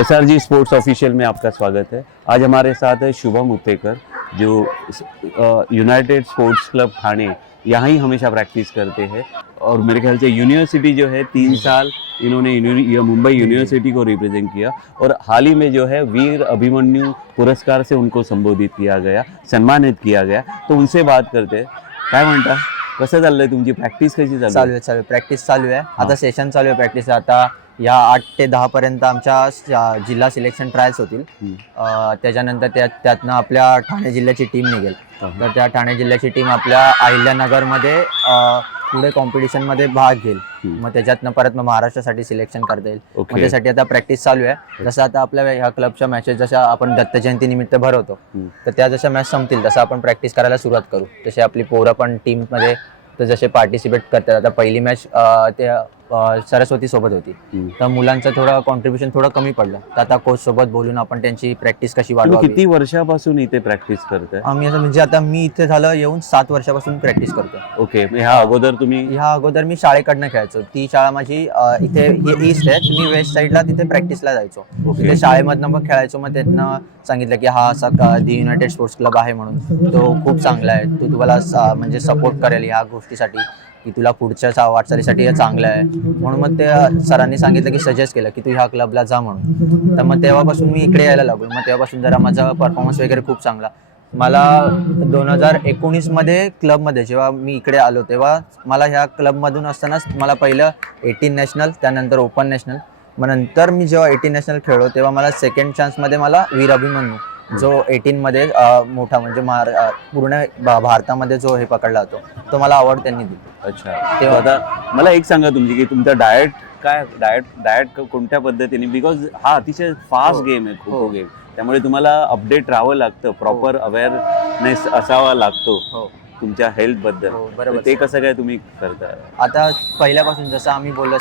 SRG sports official में आपका स्वागत है। आज हमारे साथ है शुभम उत्तेकर, जो यूनाइटेड स्पोर्ट्स क्लब ठाणे यहाँ ही हमेशा प्रैक्टिस करते हैं और मेरे ख्याल से यूनिवर्सिटी जो है 3 साल इन्होंने मुंबई यूनिवर्सिटी को रिप्रेजेंट किया और हाल ही में जो है वीर अभिमन्यू पुरस्कार से उनको संबोधित किया गया, सम्मानित किया गया। तो उनसे बात करते हैं। काय म्हणता, कसं चाललंय तुमची प्रॅक्टिस, कशी चालू आहे प्रॅक्टिस चालू आहे। आता सेशन चालू आहे प्रॅक्टिस। आता या 8 ते 10 पर्यंत आमच्या जिल्हा सिलेक्शन ट्रायल्स होतील। त्याच्यानंतर त्यातनं आपल्या ठाणे जिल्ह्याची टीम निघेल। तर त्या ठाणे जिल्ह्याची टीम आपल्या अहिल्यानगरमध्ये पुढे कॉम्पिटिशनमध्ये भाग घेईल। मग त्याच्यातनं परत मग महाराष्ट्रासाठी सिलेक्शन करता येईल। मग त्यासाठी आता प्रॅक्टिस चालू आहे। जसं आता आपल्या ह्या क्लबच्या मॅचेस जशा आपण दत्त जयंती निमित्त भरवतो, तर त्या जशा मॅच संपतील तसं आपण प्रॅक्टिस करायला सुरुवात करू। तसे आपली पोरं पण टीममध्ये तर जसे पार्टिसिपेट करतात। आता पहिली मॅच ते सरस्वती सोबत होती, तर मुलांचं थोडं कॉन्ट्रीब्युशन थोडं कमी पडलं। तर आता कोच सोबत बोलून आपण त्यांची प्रॅक्टिस कशी वाढवावी। किती वर्षापासून इथे प्रॅक्टिस करताय? आम्ही असं म्हणजे आता मी इथे झालं येऊन 7 वर्षापासून प्रॅक्टिस करतो। ओके, ह्या अगोदर मी शाळेकडनं खेळायचो। ती शाळा माझी इथे ईस्ट आहे, मी वेस्ट साईडला तिथे प्रॅक्टिसला जायचो। तिथे शाळेमधनं मग खेळायचो। मग त्यातनं सांगितलं की हा असा दी युनायटेड स्पोर्ट्स क्लब आहे म्हणून, तो खूप चांगला आहे, तो तुम्हाला म्हणजे सपोर्ट करेल ह्या गोष्टीसाठी की तुला पुढच्या वाटचालीसाठी हे चांगलं आहे। म्हणून मग ते सरांनी सांगितलं की सजेस्ट केलं की तू ह्या क्लबला जा म्हणून। तर मग तेव्हापासून मी इकडे यायला लागलो। मग तेव्हापासून जरा माझा परफॉर्मन्स वगैरे खूप चांगला। मला 2019मध्ये क्लबमध्ये जेव्हा मी इकडे आलो तेव्हा मला ह्या क्लबमधून असतानाच मला पहिलं 18 नॅशनल, त्यानंतर ओपन नॅशनल, मग नंतर मी जेव्हा 18 नॅशनल खेळलो तेव्हा मला सेकंड चान्समध्ये मला वीर अभिमन्यू जो 18मध्ये मोठा म्हणजे पूर्ण भारतामध्ये जो हे पकडला होतो, तो मला अवॉर्ड त्यांनी दिली। अच्छा, तेव्हा आता मला एक सांगा तुमची की तुमचा डाएट कोणत्या पद्धतीने, बिकॉज हा अतिशय फास्ट गेम आहे, खो खो गेम, त्यामुळे तुम्हाला अपडेट राहावं लागतं, प्रॉपर अवेअरनेस असावा लागतो तुमच्या हेल्थ बद्दल। बरोबर, ते कसं काय तुम्ही करता? आता पहिल्यापासून जसं आम्ही बोललो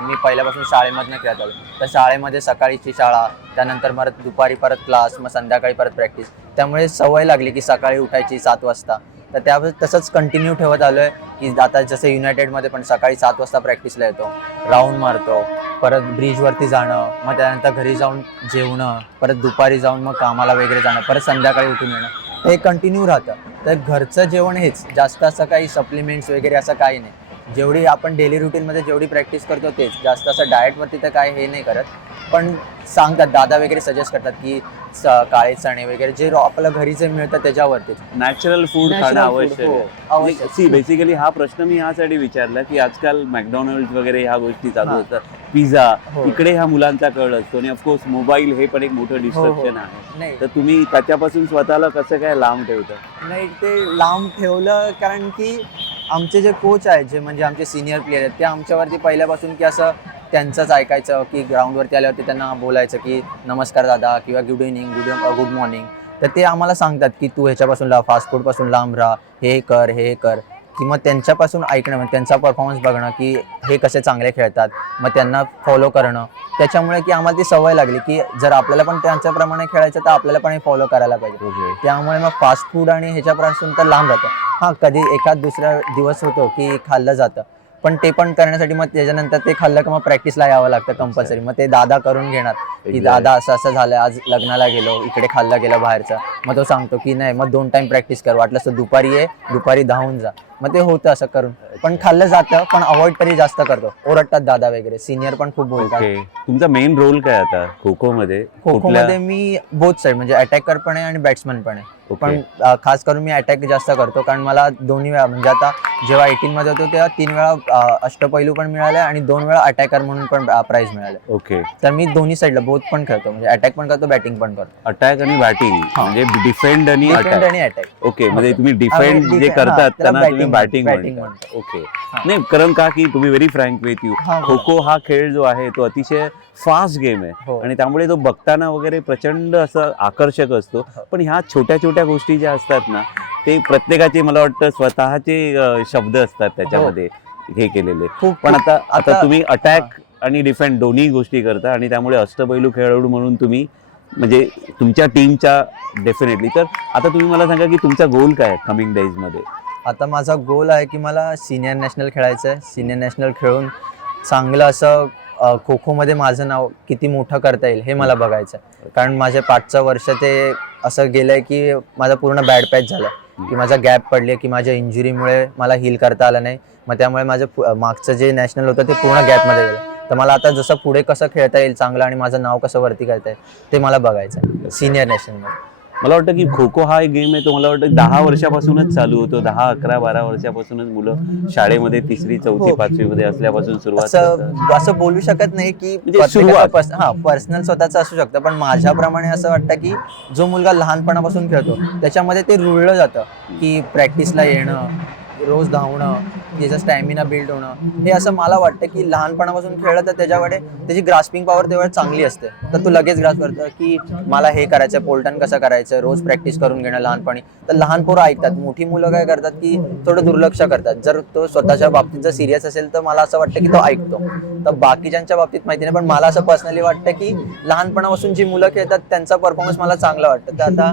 मी पहिल्यापासून शाळेमधनं खेळत आलो। तर शाळेमध्ये सकाळीची शाळा, त्यानंतर परत दुपारी परत क्लास, मग संध्याकाळी परत प्रॅक्टिस, त्यामुळे सवय लागली की सकाळी उठायची 7 वाजता। तर त्यावेळेस तसंच कंटिन्यू ठेवत आलोय की आता जसं युनायटेडमध्ये पण सकाळी 7 वाजता प्रॅक्टिसला येतो, राऊंड मारतो, परत ब्रिजवरती जाणं, मग त्यानंतर घरी जाऊन जेवणं, परत दुपारी जाऊन मग कामाला वगैरे जाणं, परत संध्याकाळी उठून येणं, हे कंटिन्यू राहतं। तर घरचं जेवण हेच, जास्त असं काही सप्लिमेंट्स वगैरे असं काही नाही। जेवढी आपण डेली रुटीनमध्ये जेवढी प्रॅक्टिस करतो तेच, जास्त असं डाएटवरती तर काय हे नाही करत। पण सांगतात दादा वगैरे सजेस्ट करतात की काळे चणे वगैरे जे आपल्या घरी जे मिळतं त्याच्यावरतीच नॅचरल फूड खाणं आवश्यक आहे। सी बेसिकली हा प्रश्न मी यासाठी विचारला की आजकाल मॅकडॉनल्ड्स वगैरे ह्या गोष्टी चालू असतात, पिझ्झा, इकडे ह्या मुलांचा कळ असतो आणि ऑफकोर्स मोबाईल हे पण एक मोठं डिस्ट्रॅक्शन आहे। तर तुम्ही त्याच्यापासून स्वतःला कसं काय लांब ठेवता? नाही, ते लांब ठेवलं कारण की आमचे जे कोच आहेत, जे म्हणजे आमचे सिनियर प्लेयर आहेत, ते आमच्यावरती पहिल्यापासून की असं त्यांचंच ऐकायचं की ग्राउंडवरती आल्यावरती त्यांना बोलायचं की नमस्कार दादा किंवा गुड इव्हनिंग, गुड मॉर्निंग। तर ते आम्हाला सांगतात की तू ह्याच्यापासून फास्ट फूडपासून लांब राहा, हे कर की मग त्यांच्यापासून ऐकणं, म्हणजे त्यांचा परफॉर्मन्स बघणं की हे कसे चांगले खेळतात, मग त्यांना फॉलो करणं। त्याच्यामुळे की आम्हाला ती सवय लागली की जर आपल्याला पण त्यांच्याप्रमाणे खेळायचं तर आपल्याला पण हे फॉलो करायला पाहिजे। त्यामुळे मग फास्ट फूड आणि ह्याच्यापासून तर लांब राहतं। हां, कधी एखाद दुसरा दिवस होतो की खाल्लं जातं, पण ते पण करण्यासाठी मग त्याच्यानंतर ते खाल्लं की मग प्रॅक्टिसला यावं लागतं कंपल्सरी। मग ते दादा करून घेणार की दादा असं झालं, आज लग्नाला गेलो, इकडे खाल्लं गेलं बाहेरचं, मग तो सांगतो की नाही मग 2 टाइम प्रॅक्टिस कर, वाटलं तर दुपारी ये, दुपारी धावून जा। मग ते होतं असं करून, पण खाल्लं जातं, पण अवॉइड तरी जास्त करतो। ओरडतात दादा वगैरे, सिनियर पण खूप बोलतात। तुमचा मेन रोल काय आता खो खो मध्ये? मी बोथ साईड म्हणजे अटॅकर पण आहे आणि बॅट्समन पण आहे। पण खास करून मी अटॅक जास्त करतो कारण मला दोन्ही वेळा म्हणजे आता जेव्हा 18मध्ये होतो तेव्हा 3 वेळा अष्टपैलू पण मिळाले आणि 2 वेळा अटॅकर म्हणून पण प्राइज मिळाले। ओके, तर मी दोन्ही साईडला बोथ पण खेळतो, म्हणजे अटॅक पण करतो, बॅटिंग पण करतो। अटॅक आणि बॅटिंग म्हणजे डिफेंड आणि अटॅक। ओके, म्हणजे तुम्ही डिफेंड जे करतात त्यांना तुम्ही बॅटिंग म्हणता। ओके, नाही कारण का की तुम्ही very frank with you, kho kho हा खेळ जो आहे तो अतिशय फास्ट गेम आहे आणि त्यामुळे तो बघताना वगैरे प्रचंड असं आकर्षक असतो। पण ह्या छोट्या छोट्या गोष्टी ज्या असतात ना, ते प्रत्येकाचे मला वाटतं स्वतःचे शब्द असतात त्याच्यामध्ये हे केलेले। पण आता तुम्ही अटॅक आणि डिफेंड दोन्ही गोष्टी करता आणि त्यामुळे अष्टपैलू खेळाडू म्हणून तुम्ही म्हणजे तुमच्या टीमच्या डेफिनेटली। तर आता तुम्ही मला सांगा की तुमचा गोल काय आहे कमिंग डेज मध्ये? आता माझा गोल आहे की मला सिनियर नॅशनल खेळायचं आहे। सिनियर नॅशनल खेळून चांगलं असं खो खो मध्ये माझं नाव किती मोठं करता येईल हे मला बघायचं आहे. कारण माझे 5 वर्ष ते असं गेलंय की माझा पूर्ण बॅड पॅच झाला, की माझा गॅप पडले, की माझ्या इंजुरीमुळे मला हील करता आलं नाही. मग त्यामुळे माझं मागचं जे नॅशनल होतं ते पूर्ण गॅपमध्ये गेलं. तर मला आता जसं पुढे कसं खेळता येईल चांगलं आणि माझं नाव कसं वरती करता येईल ते मला बघायचं आहे सिनियर नॅशनलमध्ये. मला वाटतं की खो खो हा एक गेम आहे तो मला वाटतं 10 वर्षापासूनच चालू होतो. 10, 11, 12 वर्षापासूनच मुलं शाळेमध्ये 3री, 4थी, 5वी मध्ये असल्यापासून सुरुवात करतात. असं बोलू शकत नाही की म्हणजे सुरुवात. पर्सनल स्वतःचं असू शकतं, पण माझ्याप्रमाणे असं वाटतं की जो मुलगा लहानपणापासून खेळतो त्याच्यामध्ये ते रुळलं जातं की प्रॅक्टिसला येणं, रोज धावणं, त्याचा स्टॅमिना बिल्ड होणं. हे असं मला वाटतं की लहानपणापासून खेळलं तर त्याच्याकडे त्याची ग्रास्पिंग पॉवर तेवढी चांगली असते, तर तो लगेच ग्रास्प करतो की मला हे करायचं, पोल्टन कसं करायचं, रोज प्रॅक्टिस करून घेणं लहानपणी. तर लहान पोरं ऐकतात, मोठी मुलं काय करतात की थोडं दुर्लक्ष करतात. जर तो स्वतःच्या बाबतीत जर सिरियस असेल तर मला असं वाटतं की तो ऐकतो. तर बाकीच्यांच्या बाबतीत माहिती नाही, पण मला असं पर्सनली वाटतं की लहानपणापासून जी मुलं खेळतात त्यांचा परफॉर्मन्स मला चांगला वाटतं. तर आता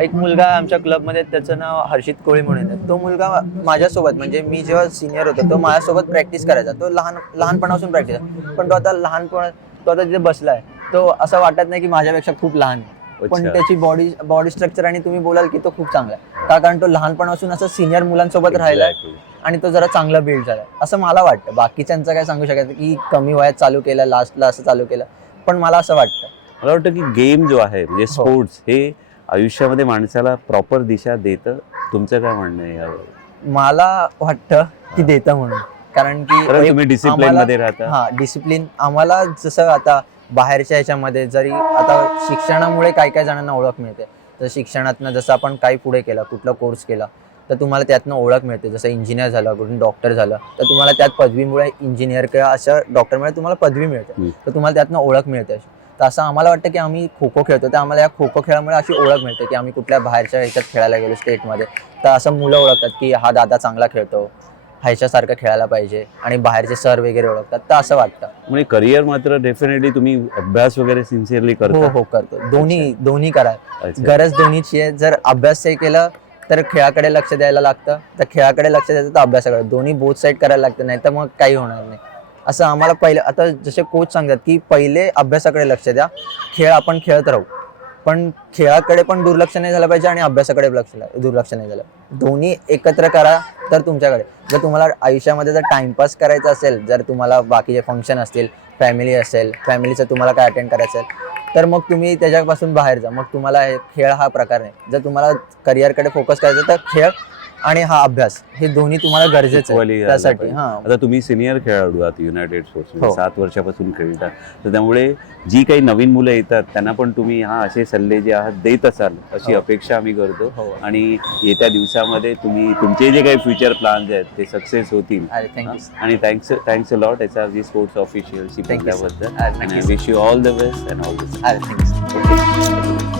एक मुलगा आमच्या क्लबमध्ये, त्याचं नाव हर्षित कोळी म्हणून आहे. तो मुलगा माझ्यासोबत, म्हणजे मी जेव्हा सिनियर होतो तो माझ्यासोबत प्रॅक्टिस करायचा. तो लहानपणापासून प्रॅक्टिस, पण तो आता तिथे बसलाय. तो असं वाटत नाही की माझ्यापेक्षा खूप लहान आहे, पण त्याची बॉडी स्ट्रक्चर आणि तुम्ही बोलाल की तो खूप चांगला आहे. का कारण तो लहानपणापासून असं सिनियर मुलांसोबत राहिलाय आणि तो जरा चांगला बिल्ड झालाय असं मला वाटतं. बाकीच्यांचं काय सांगू शकत की कमी वयात चालू केलं, लास्टला असं चालू केलं, पण मला असं वाटतं. मला वाटतं की गेम जो आहे म्हणजे स्पोर्ट्स हे आयुष्यामध्ये माणसाला प्रॉपर दिशा देतं. तुमचं काय म्हणणं आहे यावर? मला वाटतं की देतं म्हणून, कारण की तुम्ही डिसिप्लिन मध्ये राहता. डिसिप्लिन आम्हाला जसं आता बाहेरच्या ह्याच्यामध्ये जरी आता शिक्षणामुळे काही जणांना ओळख मिळते. तर शिक्षणातनं जसं आपण काही पुढे केलं, कुठला कोर्स केला तर तुम्हाला त्यातनं ओळख मिळते. जसं इंजिनियर झालं, कुठून डॉक्टर झालं तर तुम्हाला त्यात पदवीमुळे इंजिनियर किंवा अशा डॉक्टरमुळे तुम्हाला पदवी मिळते, तर तुम्हाला त्यातनं ओळख मिळते. तर असं आम्हाला वाटतं की आम्ही खो खो खेळतो तर आम्हाला या खो खो खेळामुळे अशी ओळख मिळते की आम्ही कुठल्या बाहेरच्या ह्याच्यात खेळायला गेलो स्टेटमध्ये, तर असं मुलं ओळखतात की हा दादा चांगला खेळतो, ह्याच्यासारखं खेळायला पाहिजे, आणि बाहेरचे सर वगैरे ओळखतात. तर असं वाटतं. म्हणजे करिअर मात्र डेफिनेटली तुम्ही अभ्यास वगैरे सिन्सिअरली करता? हो करतो. दोन्ही करा, गरज दोन्हीची आहे. जर अभ्यास हे केलं तर खेळाकडे लक्ष द्यायला लागतं, तर खेळाकडे लक्ष द्यायचं तर अभ्यासाकडे, दोन्ही बोथ साईड करायला लागतं, नाही तर मग काही होणार नाही. असं आम्हाला पहिलं, आता जसे कोच सांगतात की पहिले अभ्यासाकडे लक्ष द्या, खेळ आपण खेळत राहू, पण खेळाकडे पण दुर्लक्ष नाही झालं पाहिजे आणि अभ्यासाकडे दुर्लक्ष नाही झालं. दोन्ही एकत्र करा तर तुमच्याकडे, जर तुम्हाला आयुष्यामध्ये जर टाइमपास करायचा असेल, जर तुम्हाला बाकीचे फंक्शन असतील, फॅमिली असेल, फॅमिलीचं तुम्हाला काय अटेंड करायचं असेल, तर मग तुम्ही त्याच्यापासून बाहेर जा. मग तुम्हाला खेळ हा प्रकार नाही. जर तुम्हाला करिअरकडे फोकस करायचं तर खेळ आणि हा अभ्यास हे दोन्ही तुम्हाला गरजेचं आहे त्यासाठी. आता तुम्ही सिनियर खेळाडू आहात युनायटेड स्पोर्ट्स, 7 वर्षापासून खेळता, तर त्यामुळे जी काही नवीन मुलं येतात त्यांना पण तुम्ही असे सल्ले जे आहात देत असाल अशी अपेक्षा आम्ही करतो. आणि येत्या दिवसामध्ये तुम्ही तुमचे जे काही फ्युचर प्लॅन्स आहेत ते सक्सेस होतील. आणि thanks a lot SRG sports ऑफिशियलशी बोलल्याबद्दल. Wish you all the best and all the best.